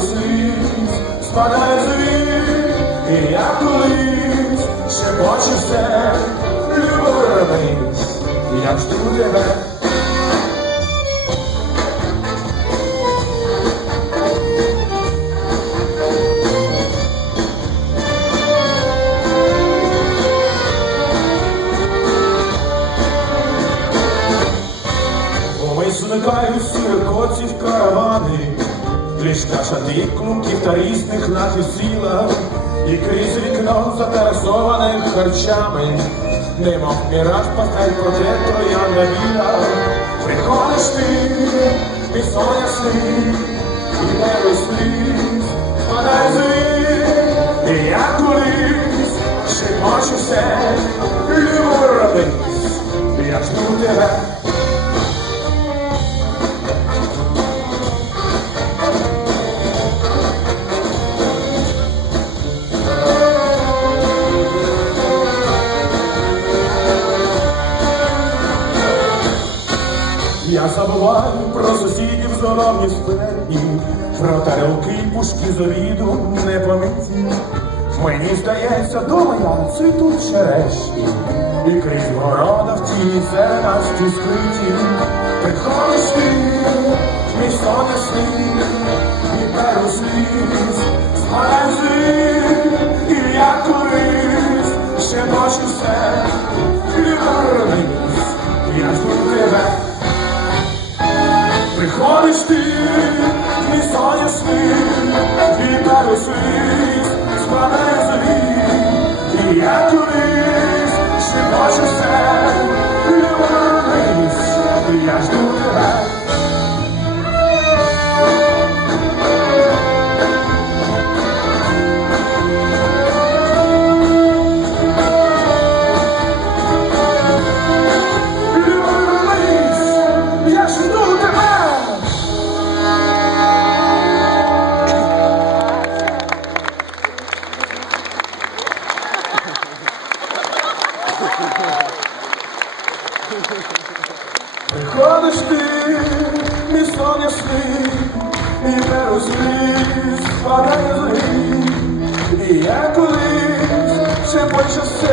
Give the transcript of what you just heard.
сліз спадає звір, і я колись ще бачу все, любимись, я жду тебе. Зникають сіркоців каравани, Ліжка шатів, клунків та різних наших сілах, І крізь вікно затерасованих харчами, Немов міраж пастель проте троянда біла. Приходиш ти, ти соняшний, і не сліз, спадай звір, і я колись ще бачу все, любов робись, я жду тебе. Я забуваю про сусідів зоровні спині, про тарелки й пушки з обіду не помиті. Мені здається, дома я цвітуть черешні, і крізь города в тіні зеленасті скриті. Приходиш ти, мій сонячний, і перу сліз, спадай і я колись ще бачу все, Приходиш ти, мій сонячний, і пересліз, з заві, Приходиш ти, мій сонячний, і пересліз, падає злий, і я колись ще почався,